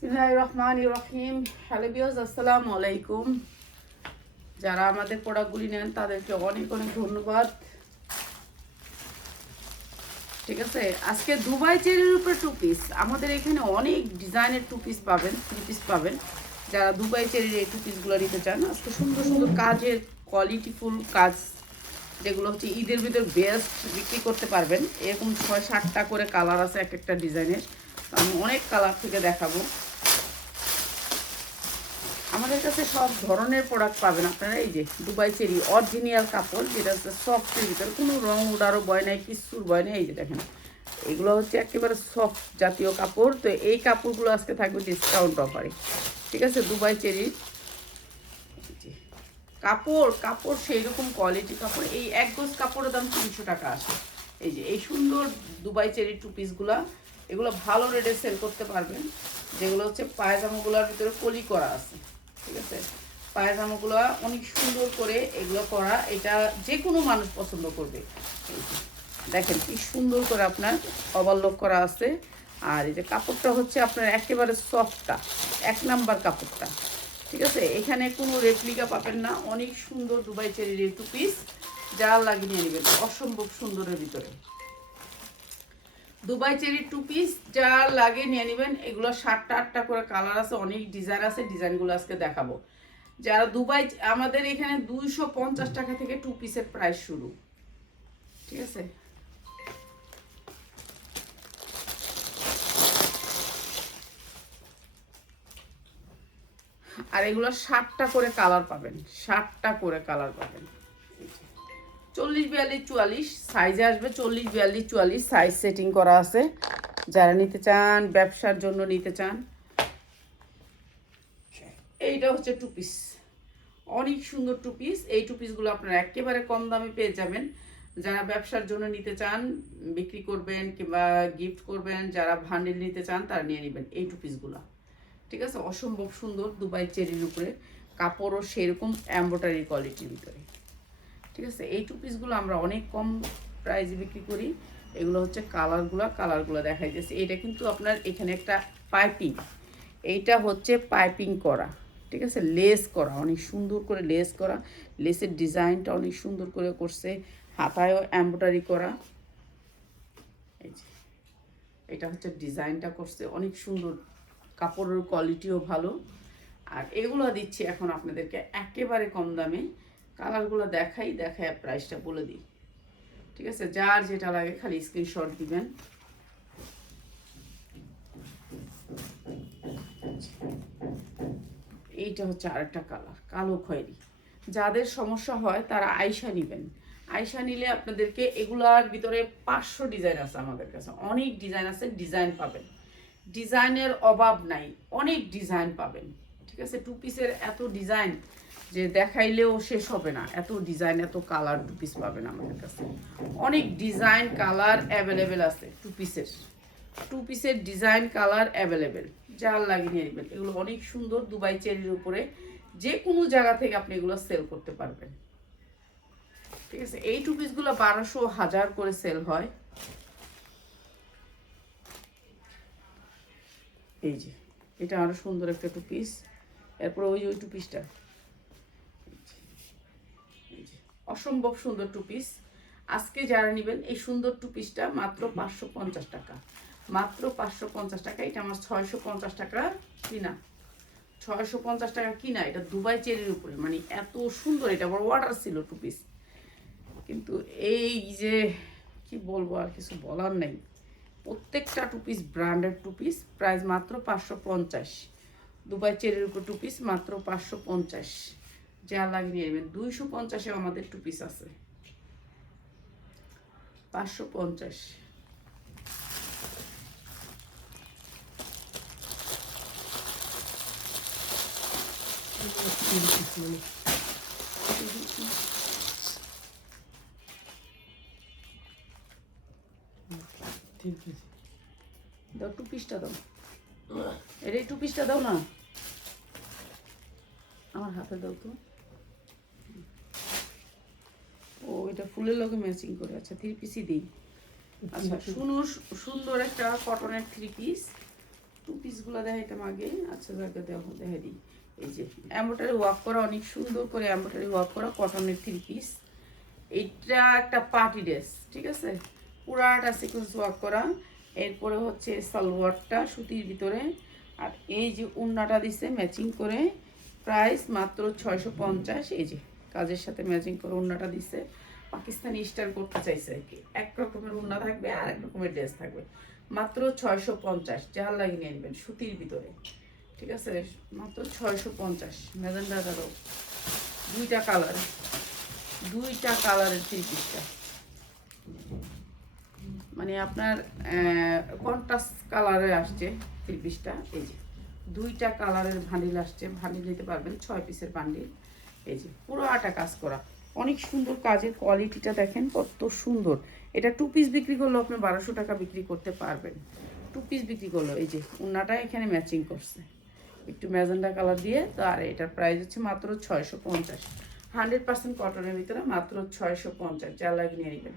বিসমিল্লাহির রহমানির রহিম। Hello viewers, আসসালামু আলাইকুম। যারা আমাদের প্রোডাক্টগুলি নেন তাদেরকে অনেক অনেক ধন্যবাদ। ঠিক আছে, আজকে দুবাই চেরির উপরে টু পিস। আমাদের এখানে অনেক ডিজাইনের টু পিস পাবেন, থ্রি পিস পাবেন। যারা দুবাই চেরির এই টু পিসগুলো নিতে চান, আজকে সুন্দর সুন্দর কাজের কোয়ালিটিফুল কাজ, যেগুলো হচ্ছে ঈদের ভিতর বেস্ট বিক্রি করতে পারবেন। এরকম 6-7টা করে কালার আছে এক একটা ডিজাইনের। আমি অনেক কালার থেকে দেখাবো। আমাদের কাছে সব ধরনের প্রোডাক্ট পাবেন আপনারা। এই যে দুবাই চেরি অরিজিনাল কাপড়, যেটা হচ্ছে সফটের ভিতরে, কোনো রং উড়ারও ভয় নাই, কিচ্ছুর ভয় নেই। এই যে দেখেন, এগুলো হচ্ছে একেবারে সফট জাতীয় কাপড়। তো এই কাপড়গুলো আজকে থাকবে ডিসকাউন্ট অফারে। ঠিক আছে, দুবাই চেরি কাপড় কাপড় সেই রকম কোয়ালিটি কাপড়। এই এক গজ কাপড়ের দাম 300 টাকা আসে। এই যে এই সুন্দর দুবাই চেরি টু পিসগুলা, এগুলো ভালো রেটে সেল করতে পারবেন। যেগুলো হচ্ছে পায়জামাগুলোর ভিতরে কলি করা আছে। ঠিক আছে, পায়জামাগুলো অনেক সুন্দর করে এগুলো করা, এটা যে কোনো মানুষ পছন্দ করবে। দেখেন কি সুন্দর করে আপনার ওভারলক করা আছে। আর এই যে কাপড়টা হচ্ছে আপনার একেবারে সফটটা, 1 নাম্বার কাপড়টা। ঠিক আছে, এখানে কোনো রেপ্লিকা পাবেন না। অনেক সুন্দর দুবাই চেরির এই টু পিস, যা লাগিয়ে নিয়ে নেবেন। অসম্ভব সুন্দরের ভিতরে দুবাই চেরির টু পিস, যা লাগে নিয়ে নেবেন। এগুলো 7টা-8টা করে কালার আছে, অনেক ডিজাইন আছে। ডিজাইনগুলো আজকে দেখাবো। যারা দুবাই, আমাদের এখানে 250 টাকা থেকে টু পিসের প্রাইস শুরু। ঠিক আছে, আর এগুলো 7টা করে কালার পাবেন, 7টা করে কালার পাবেন। 40-42-44 সাইজে আসবে। 40-42-44 সাইজ সেটিং করা আছে। যারা নিতে চান, ব্যবসার জন্য নিতে চান, এইটা হচ্ছে টু পিস, অনেক সুন্দর টু পিস। এই টু পিসগুলো আপনারা একেবারে কম দামে পেয়ে যাবেন। যারা ব্যবসার জন্য নিতে চান, বিক্রি করবেন কিংবা গিফট করবেন, যারা ভান্ডিল নিতে চান তারা নিয়ে নেবেন এই টু পিসগুলো। ঠিক আছে, অসম্ভব সুন্দর দুবাই চেরির উপরে, কাপড়ও সেরকম এমব্রয়ডারি কোয়ালিটির ভিতরে। ঠিক আছে, এই টু পিসগুলো আমরা অনেক কম প্রাইসে বিক্রি করি। এগুলো হচ্ছে কালারগুলো দেখাই যাচ্ছে। এটা কিন্তু আপনার এখানে একটা পাইপিং, এইটা হচ্ছে পাইপিং করা। ঠিক আছে, লেস করা, অনেক সুন্দর করে লেস করা। লেসের ডিজাইনটা অনেক সুন্দর করে করছে, হাতায়ও এমব্রয়ডারি করা। এই যে এটা হচ্ছে ডিজাইনটা করছে, অনেক সুন্দর। কাপড়ের কোয়ালিটিও ভালো। আর এগুলো দিচ্ছি এখন আপনাদেরকে একেবারে কম দামে। কালারগুলো দেখাই প্রাইসটা বলে দিই। ঠিক আছে, যার যেটা লাগে খালি স্ক্রিনশট দিবেন। এইটা হচ্ছে আরেকটা কালার, কালো খয়েরি। যাদের সমস্যা হয় তারা আয়শা নেবেন। আয়শা নিলে আপনাদেরকে এগুলার ভিতরে 500 ডিজাইন আছে। আমাদের কাছে অনেক ডিজাইন আছে, ডিজাইন পাবেন, ডিজাইনের অভাব নাই, অনেক ডিজাইন পাবেন। ঠিক আছে, টু পিসের এত ডিজাইন যে দেখাইলেও শেষ হবে না। এত ডিজাইন, এত কালার টু পিস পাবেন আমাদের কাছে। অনেক ডিজাইন কালার অ্যাভেলেবেল আছে টু পিসের ডিজাইন কালার অ্যাভেলেবেল। যার লাগিয়ে নিয়ে নেবেন। এগুলো অনেক সুন্দর দুবাই চেরির উপরে, যে কোনো জায়গা থেকে আপনি এগুলো সেল করতে পারবেন। ঠিক আছে, এই টু পিসগুলো 1200-1000 করে সেল হয়। এই যে এটা আরো সুন্দর একটা টু পিস। এরপর ওই টু পিসটা, অসম্ভব সুন্দর টু পিস। আজকে যারা নেবেন এই সুন্দর টু পিসটা মাত্র 550 টাকা, মাত্র 550 টাকা। এটা আমার 650 টাকা কিনা, 650 টাকা কিনা। এটা দুবাই চেরির উপরে, মানে এত সুন্দর। এটা আবার অর্ডার ছিল টু পিস, কিন্তু এই যে কি বলবো, আর কিছু বলার নেই। প্রত্যেকটা two piece branded two piece, price মাত্র 550। দুবাই চেরির উপর টু পিস মাত্র 550। যা লাগিয়ে নেবেন। 250-এও আমাদের টু পিস আছে, 550। দাও টু পিসটা দাও, এই টু পিসটা দাও না, আমার হাতে দাও তো। ও এটা ফুলের লগে ম্যাচিং করে, আচ্ছা 3 পিসই দিই। আচ্ছা সুন্দর একটা কটনের 3 পিস, টু পিসগুলো দেখাইতাম আগে। আচ্ছা যাকে দেখো দেখে দিই। এই যে এমব্রয়ডারি ওয়ার্ক করা, অনেক সুন্দর করে এমব্রয়ডারি ওয়ার্ক করা কটনের 3 পিস। এইটা একটা পার্টি ড্রেস, ঠিক আছে, পুরাটা সিকোয়েন্স ওয়ার্ক করা। এরপরে হচ্ছে সালোয়ারটা সুতির ভিতরে, আর এই যে ওড়নাটা দিছে ম্যাচিং করে, প্রাইস মাত্র 650। এই যে কাজের সাথে ম্যাচিং করে ওড়নাটা দিছে, পাকিস্তানি স্টাইল করতে চাইছে আর কি। এক রকমের ওড়না থাকবে আর এক রকমের ড্রেস থাকবে, মাত্র 650। যার লাগে নিয়ে নেবেন সুতির ভিতরে, ঠিক আছে, মাত্র 650। ম্যাজেন্ডাটারও দুইটা কালারের 3 পিসটা, মানে আপনার কন্ট্রাস্ট কালারে আসছে 3 পিসটা। এই যে দুইটা কালারের ভান্ডিল আসছে, ভান্ডিল নিতে পারবেন 6 পিসের বান্ডিল। এই যে পুরো আটা কাজ করা, অনেক সুন্দর কাজের কোয়ালিটিটা দেখেন কত সুন্দর। এটা 2 পিস বিক্রি করলে আপনি 1200 টাকা বিক্রি করতে পারবেন, 2 পিস বিক্রি করলো। এই যে ওড়নাটা এখানে ম্যাচিং করছে একটু ম্যাজেন্ডা কালার দিয়ে। তো আর এটার প্রাইস হচ্ছে মাত্র 650, 100% কটনের ভিতরে, মাত্র 650। যা লাগে নিয়ে নেবেন,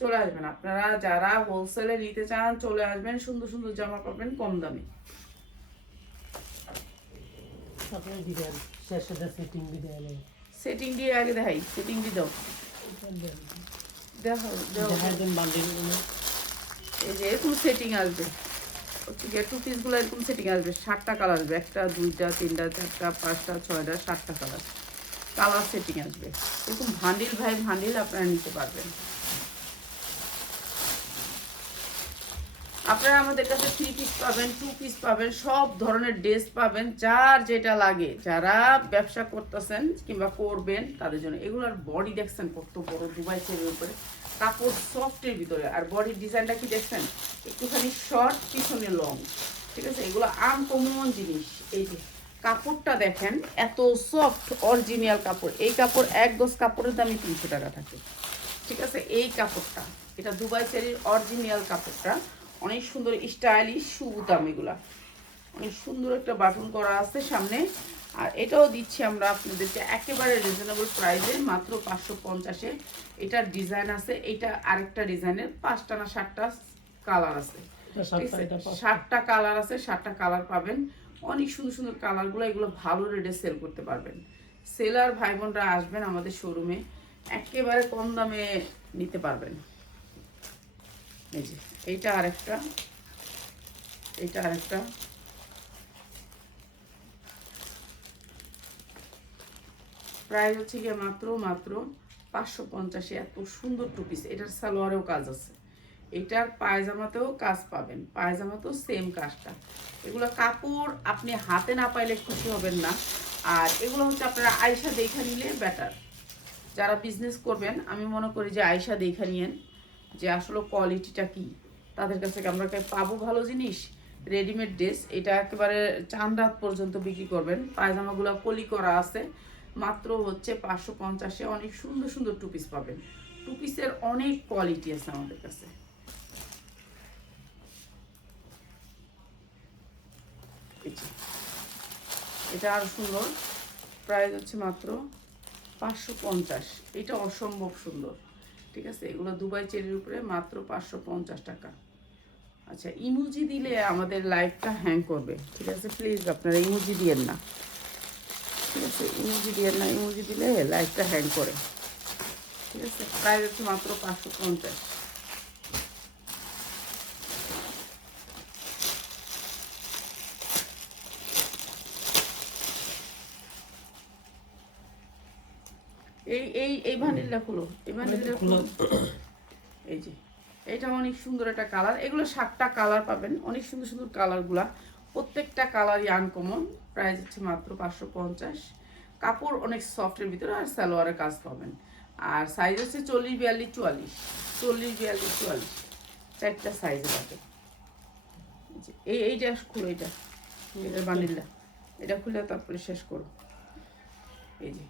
চলে আসবেন আপনারা যারা হোলসেলে নিতে চান, চলে আসবেন, সুন্দর সুন্দর জামা পাবেন কম দামে। সেটিং দিয়ে আগে দেখাই, সেটিং দিয়ে দাও, দেখো এই যে এরকম সেটিং আসবে, হচ্ছে গিয়ে 2 পিসগুলো এরকম সেটিং আসবে। 7টা কালার আসবে, 1টা 2টা 3টা 4টা 5টা 6টা 7টা কালার সেটিং আসবে। এরকম ভান্ডিল ভান্ডিল আপনারা নিতে পারবেন। আপনারা আমাদের কাছে 3 পিস পাবেন, 2 পিস পাবেন, সব ধরনের ড্রেস পাবেন, যার যেটা লাগে। যারা ব্যবসা করতেছেন কিংবা করবেন তাদের জন্য। এগুলোর বডি দেখছেন কত বড়, দুবাই চেরির উপরে, কাপড় সফটের ভিতরে, আর বডির ডিজাইনটা কি দেখছেন, একটুখানি শর্ট পিছনে লং, ঠিক আছে। এগুলো আনকমন জিনিস। এই যে কাপড়টা দেখেন এত সফট, অরিজিনাল কাপড়। এই কাপড় 1 গজ কাপড়ের দামই 300 টাকা থাকে, ঠিক আছে। এই কাপড়টা, এটা দুবাই চেরির অরিজিনাল কাপড়টা, অনেক সুন্দর স্টাইলিশ সুতাম। এগুলা অনেক সুন্দর একটা বাটন করা আছে সামনে। আর এটাও দিচ্ছি আমরা আপনাদেরকে একেবারে রিজনেবল প্রাইসে, মাত্র 550-এ। এটার ডিজাইন আছে, এটা আরেকটা ডিজাইনের 5টা না 7টা কালার আছে, 7টা কালার আছে, 7টা কালার পাবেন। অনেক সুন্দর সুন্দর কালারগুলো, এগুলো ভালো রেটে সেল করতে পারবেন। সেলার ভাই বোনরা আসবেন আমাদের শোরুমে, একেবারে কম দামে নিতে পারবেন। এই যে এইটা আরেকটা, এটা আরেকটা, প্রাইস হচ্ছে গিয়ে মাত্র 550। এত সুন্দর 2 পিস। এটার সালোয়ারেও কাজ আছে, এটার পায়জামাতেও কাজ পাবেন, পায়জামাতেও সেম কাজটা। এগুলো কাপড় আপনি হাতে না পাইলে খুশি হবেন না। আর এগুলো হচ্ছে আপনারা আয়শা দেখে নিলে বেটার। যারা বিজনেস করবেন আমি মনে করি যে আয়শা দেখে নিয়েন যে আসলে কোয়ালিটিটা কি, তাদের কাছ থেকে আমরা পাবো ভালো জিনিস। রেডিমেড ড্রেস এটা একেবারে চাঁদ রাত পর্যন্ত বিক্রি করবেন। পায়জামাগুলো পলি করা আছে, মাত্র হচ্ছে 550-এ। অনেক সুন্দর সুন্দর 2 পিস পাবেন, 2 পিসের অনেক কোয়ালিটি আছে আমাদের কাছে। এটা আরো সুন্দর, প্রাইস হচ্ছে মাত্র 550। এটা অসম্ভব সুন্দর, ঠিক আছে। এগুলো দুবাই চেরির উপরে, মাত্র 550 টাকা। আচ্ছা, ইমোজি দিলে আমাদের লাইভটা হ্যাং করবে, ঠিক আছে। প্লিজ আপনারা ইমোজি দিয়েন না, ঠিক আছে, ইমোজি দিয়েন না, ইমোজি দিলে লাইভটা হ্যাং করে, ঠিক আছে। প্রাইস হচ্ছে মাত্র 550। এই এই এই ভান্ডিলটা খুলো, এই ভান্ডিলটা খুলো। এই যে এটা অনেক সুন্দর একটা কালার। এগুলো 7টা কালার পাবেন, অনেক সুন্দর সুন্দর কালারগুলা, প্রত্যেকটা কালারই আনকমন। প্রাইস হচ্ছে মাত্র 550। কাপড় অনেক সফটের ভিতরে, আর সালোয়ারের কাজ পাবেন। আর সাইজ হচ্ছে 40, 42, 44, 40, 42, 44, 4টা সাইজে পাবে। এইটা খুলো, এটার বান্ডিলটা, এটা খুলে তারপরে শেষ করো। এই যে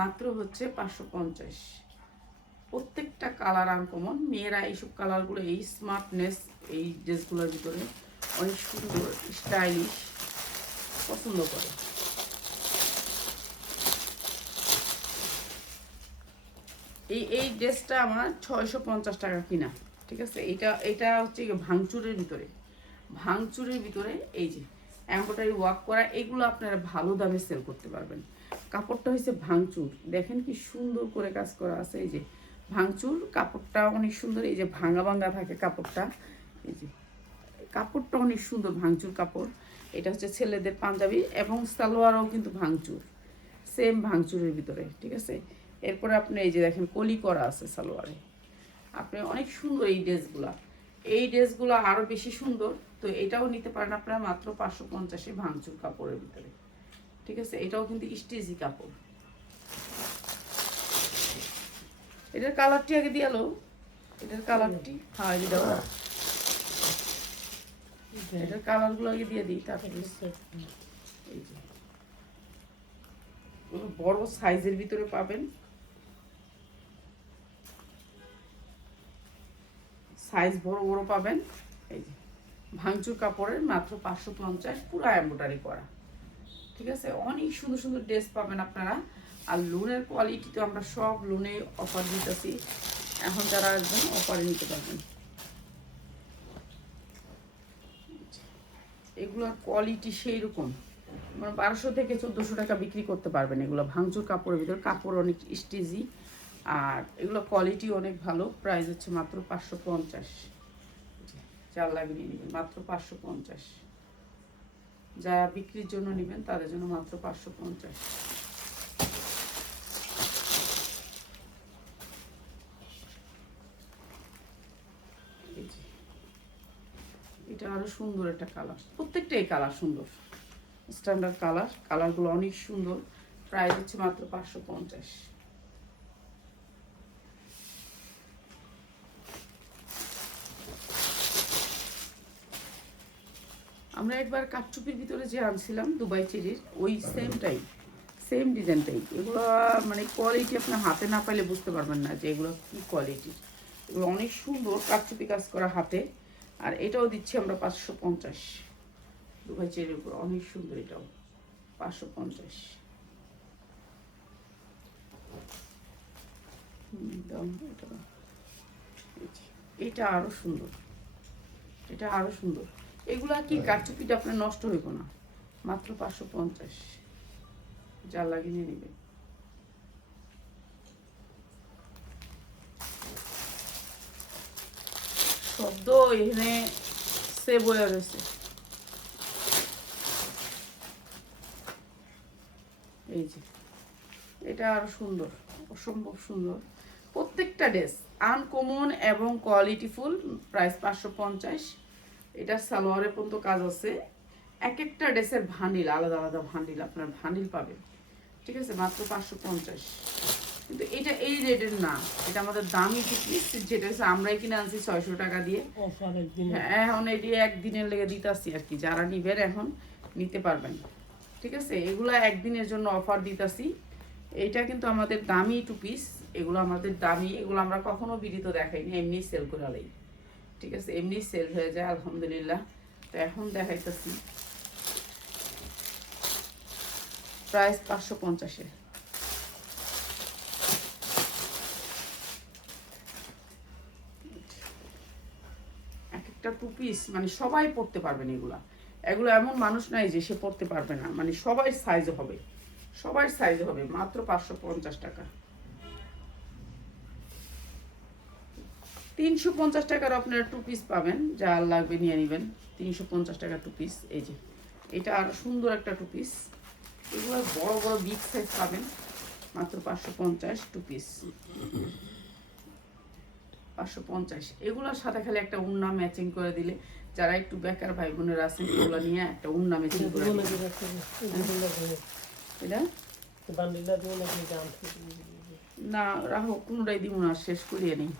মাত্র হচ্ছে 550। প্রত্যেকটা কালার আনকমন। মেয়েরা এইসব কালারগুলো, এই স্মার্টনেস এই ড্রেসগুলোর ভিতরে অনেক সুন্দর স্টাইলিশ পছন্দ করে। এই ড্রেসটা আমার 650 টাকা কিনা, ঠিক আছে। এটা হচ্ছে ভাঙচুরের ভিতরে, ভাঙচুরের ভিতরে এই যে এমব্রয়ডারি ওয়ার্ক করা, এগুলো আপনারা ভালো দামে সেল করতে পারবেন। কাপড়টা হচ্ছে ভাঙচুর, দেখেন কি সুন্দর করে কাজ করা আছে। এই যে ভাঙচুর, কাপড়টা অনেক সুন্দর, এই যে ভাঙা ভাঙা থাকে কাপড়টা, এই যে কাপড়টা অনেক সুন্দর ভাঙচুর কাপড়। এটা হচ্ছে ছেলেদের পাঞ্জাবি এবং সালোয়ারও কিন্তু ভাঙচুর, সেম ভাঙচুরের ভিতরে, ঠিক আছে। এরপরে আপনি এই যে দেখেন কলি করা আছে সালোয়ারে, আপনি অনেক সুন্দর এই ড্রেসগুলা, এই ড্রেসগুলো আরও বেশি সুন্দর। তো এটাও নিতে পারেন আপনারা মাত্র 550 ভাঙচুর কাপড়ের ভিতরে, ঠিক আছে। এটাও কিন্তু স্টেজি কাপড়। এটার কালারটি আগে দিয়ে আলো, এটার কালারটি হ্যাঁ এই দাও, এটার কালারগুলো আগে দিয়ে দিই তারপরে। এই যে বড় সাইজের ভিতরে পাবেন, সাইজ বড় বড় পাবেন। এই যে ভাঙচুর কাপড়ের মাত্র 550, পুরো এমব্রয়ডারি করা, ঠিক আছে। অনেক সুন্দর সুন্দর ড্রেস পাবেন আপনারা। আর লোনের কোয়ালিটি তো আমরা সব লোনে অফার দিতেছি, এখন যারা আসবেন অফারে নিতে পারবেন। এগুলোর কোয়ালিটি সেই রকম, মানে 1200 থেকে 1400 টাকা বিক্রি করতে পারবেন এগুলো ভাঙচুর কাপড়ের ভিতর। কাপড় অনেক স্টেজি আর এগুলো কোয়ালিটি অনেক ভালো। প্রাইস হচ্ছে মাত্র 550, 4 লাগে নিয়ে নেবেন মাত্র 550। যারা বিক্রির জন্য নেবেন তাদের জন্য মাত্র 550। এটা আরো সুন্দর একটা কালার, প্রত্যেকটাই কালার সুন্দর, স্ট্যান্ডার্ড কালার, কালারগুলো অনেক সুন্দর। প্রাইস হচ্ছে মাত্র 550। আমরা একবার কাঠচুপির ভিতরে যে আনছিলাম দুবাই চেরির, ওই সেমটাই, সেম ডিজাইনটাই। এগুলো মানে কোয়ালিটি আপনার হাতে না পাইলে বুঝতে পারবেন না যে এগুলো কী কোয়ালিটি। এগুলো অনেক সুন্দর কাঠচুপি কাজ করা হাতে। আর এটাও দিচ্ছি আমরা 550, দুবাই চেরির উপর অনেক সুন্দর, এটাও 550। এটা আরো সুন্দর, এটা আরো সুন্দর। এগুলা কি কাঠচুপিটা আপনার নষ্ট হইব না, মাত্র 550। যা লাগিয়ে নিয়ে নেবেন। শব্দ এখানে সেভ হয়ে রয়েছে। এই যে এটা আরো সুন্দর, অসম্ভব সুন্দর প্রত্যেকটা ড্রেস, আনকমন এবং কোয়ালিটিফুল। প্রাইস 550। এটা সালোয়ারের পর্যন্ত কাজ আছে, এক একটা ড্রেসের ভান্ডিল আলাদা আলাদা ভান্ডিল, আপনার ভান্ডিল পাবেন, ঠিক আছে। মাত্র 550। কিন্তু এটা এই রেটের না, এটা আমাদের দামি পিস, যেটা হচ্ছে আমরাই কিনে আনছি 600 টাকা দিয়ে। হ্যাঁ এখন এটি একদিনের লেগে দিতেছি আর কি, যারা নিবেন এখন নিতে পারবেন, ঠিক আছে। এগুলো একদিনের জন্য অফার দিতেছি। এইটা কিন্তু আমাদের দামি টু পিস, এগুলো আমাদের দামি, এগুলো আমরা কখনো বিডিত দেখাইনি, এমনি সেল করালেই, ঠিক আছে, এমনি সেল হয়ে যায় আলহামদুলিল্লাহ। তো এখন দেখাইতেছি প্রাইস 550। এক একটা টু পিস মানে সবাই পড়তে পারবেন এগুলা। এগুলো এমন মানুষ নাই যে সে পড়তে পারবে না, মানে সবাই সাইজ হবে, সবার সাইজ হবে। মাত্র 550 টাকা। 350 টাকার আপনারা টু পিস পাবেন, যা লাগবে নিয়ে নেবেন। 350 টাকা টু পিস। এই যে এটা আরো সুন্দর একটা টু পিস, এগুলো বড় বড় বিগ সাইজ পাবেন, মাত্র 550 টু পিস। 550। এগুলোর সাথে খালি একটা উন্না ম্যাচিং করে দিলে, যারা একটু বেকার ভাই বোনেরা আছেন এগুলো নিয়ে একটা উন্না ম্যাচিং করে এটা না রাহো, কোনোটাই দিব না, শেষ করিয়ে নেই,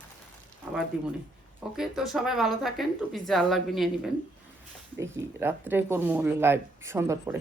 আবার দিব নি। ওকে, তো সবাই ভালো থাকেন। টু পিস যা লাগবে নিয়ে নেবেন। দেখি রাত্রে করবো লাইভ সন্ধ্যার পরে।